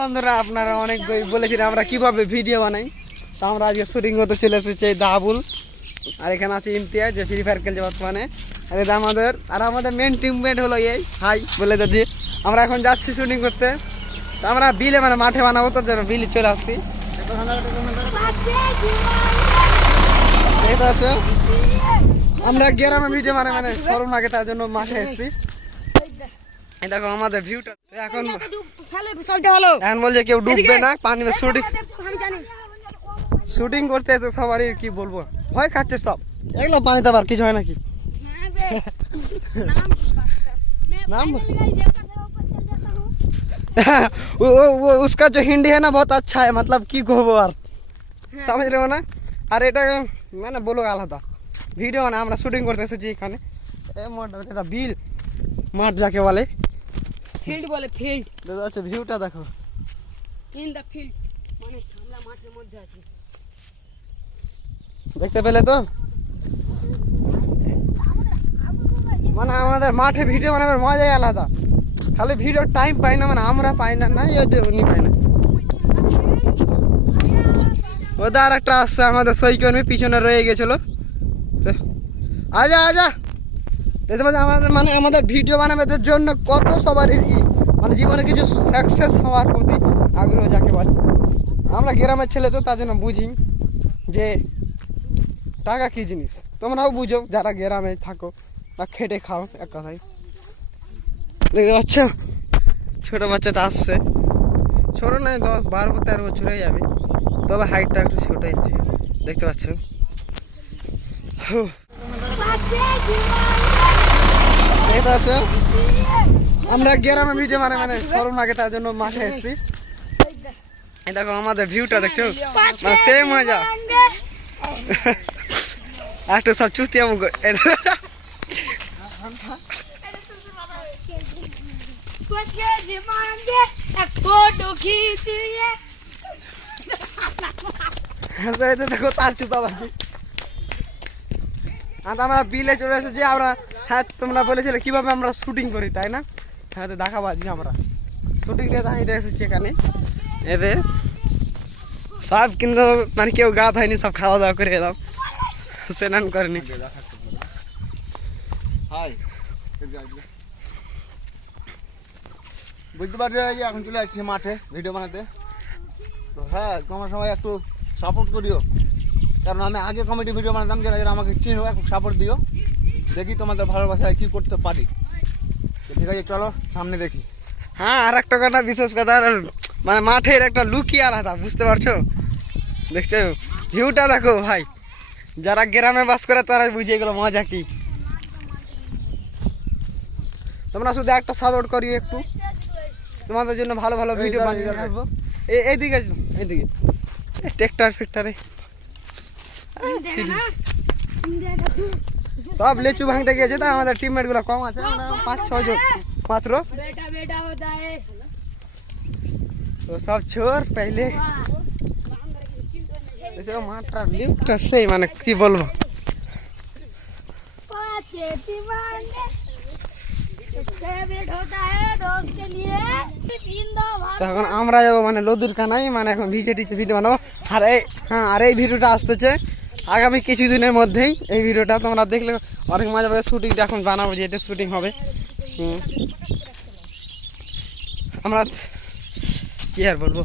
বন্ধুরা আপনারা অনেক বলেছিলেন আমরা কিভাবে ভিডিও বানাই, তো আমরা আজকে শুটিং করতে চলে এসেছি দাবুল। আর এখানে আছে ইমতিয়াজ যে ফ্রি ফায়ার খেলছে বর্তমানে। আর এটা আমাদের মেন টিমমেট হলো এই হাই বলে দিচ্ছি। আমরা এখন যাচ্ছি শুটিং করতে, তো আমরা বিলে মানে মাঠে বানাবো, তো বিলে চলে আসছি। এটা আছে আমরা গ্রামে ভিডিও মানে শরম লাগে, তার জন্য মাঠে এসেছি। দেখো আমাদের ভিউটা এখন বলছে কেউ ডুববে না পানি। শুটিং করতে এসে সবারই কি বলবো ভয় খাচ্ছে সব, এগুলো পানিতে আবার কিছু হয় নাকি। नाम उसका जो हिंदी है ना बहुत अच्छा है, मतलब की कहबो আর समझ रहे हो ना। আর এটা মানে বলো আলাদা ভিডিও মানে আমরা শুটিং করতে এসেছি এখানে। এই মোটটা বিল মাঠ যাকে বলে, ফিল্ড বলে, ফিল্ড। দাদা আচ্ছা ভিউটা দেখো, ইন দা ফিল্ড মানে আমরা মাঠের মধ্যে আছি, দেখতে পেলে তো। মানে আমাদের মাঠে ভিডিও বানাবার মজাই আলাদা, খালি ভিডিও টাইম পাই না, মানে আমরা পাই না, না উনি পাই না। ওদের আর একটা আসছে আমাদের সৈকর্মী পিছনে রয়ে গেছিল। আজা আজা দেখতে পাচ্ছি আমাদের মানে আমাদের ভিডিও বানাবার জন্য কত সবারই মানে জীবনে কিছু সাকসেস হওয়ার প্রতি আগ্রহ যাকে বলে। আমরা গ্রামের ছেলে তো তার জন্য বুঝি যে টাকা কি জিনিস, তোমরাও বুঝো যারা গ্রামে থাকো বা খেটে খাও। এক কথাই দেখতে পাচ্ছ ছোট বাচ্চাটা আসছে, ছোট নয় 10-12-13 বছর হয়ে যাবে, তবে হাইটটা একটু ছোটই আছে দেখতে পাচ্ছ। দেখতে পাচ্ছ আমরা গ্রামে ভিডিও মানে শরম লাগে, তার জন্য মাঠে এসেছি। দেখো আমাদের ভিউটা দেখছো, মানে সেই মজা একটু সব চুস্তিয়া মুখ। দেখো তার চুতা আমরা বিলে চলে এসেছি আমরা। হ্যাঁ তোমরা বলেছিলে কিভাবে আমরা শুটিং করি, তাই না? হ্যাঁ তো দেখাবো আজকে আমরা শুটিং দিয়ে দাঁড়িয়ে এসেছি এখানে। এদের সব কিন্তু মানে কেউ গা হয়নি, সব খাওয়া দাওয়া করে এলাম, স্নান করেনি। বুঝতে পারছো এখন চলে আসছি মাঠে ভিডিও বানাতে। তো হ্যাঁ তোমরা সবাই একটু সাপোর্ট করিও, কারণ আমি আগে কমেডি ভিডিও বানাতাম, যারা যারা আমাকে চিনো একটু সাপোর্ট দিও, দেখি তোমাদের ভালোবাসায় কি করতে পারি। তো ঠিক আছে চলো সামনে দেখি। হ্যাঁ আর একটা কথা, বিশেষ কথা মানে মাঠের একটা লুকই আলাদা, বুঝতে পারছো? দেখছো ভিউটা দেখো ভাই, যারা গ্রামে বাস করে তারাই বুঝে গেল মজা কি। তোমরা শুধু একটা সাপোর্ট করিও একটু, তোমাদের জন্য ভালো ভালো ভিডিও বানিয়ে রাখবো। এইদিকে এইদিকে ট্রেক্টর ফেক্টরে সব লেচু ভাঙতে গিয়েছে, তো আমাদের টিমমেট গুলো কম আছে, 5-6 জন মাত্র। তো সব ছোর পহলে মাঠটা লিফটটা সেই মানে কি বলবো। এখন আমরা যাবো মানে লদুর কানাই, মানে এখন ভিজে টিচে ভিডিও বানাবো। আর এই হ্যাঁ আর এই ভিডিওটা আসতেছে আগামী কিছুদিনের মধ্যেই। এই ভিডিওটা তোমরা দেখলে অনেক মজা পাবে। শুটিংটা এখন বানাবো, যেটা শুটিং হবে আমরা কি আর বলবো।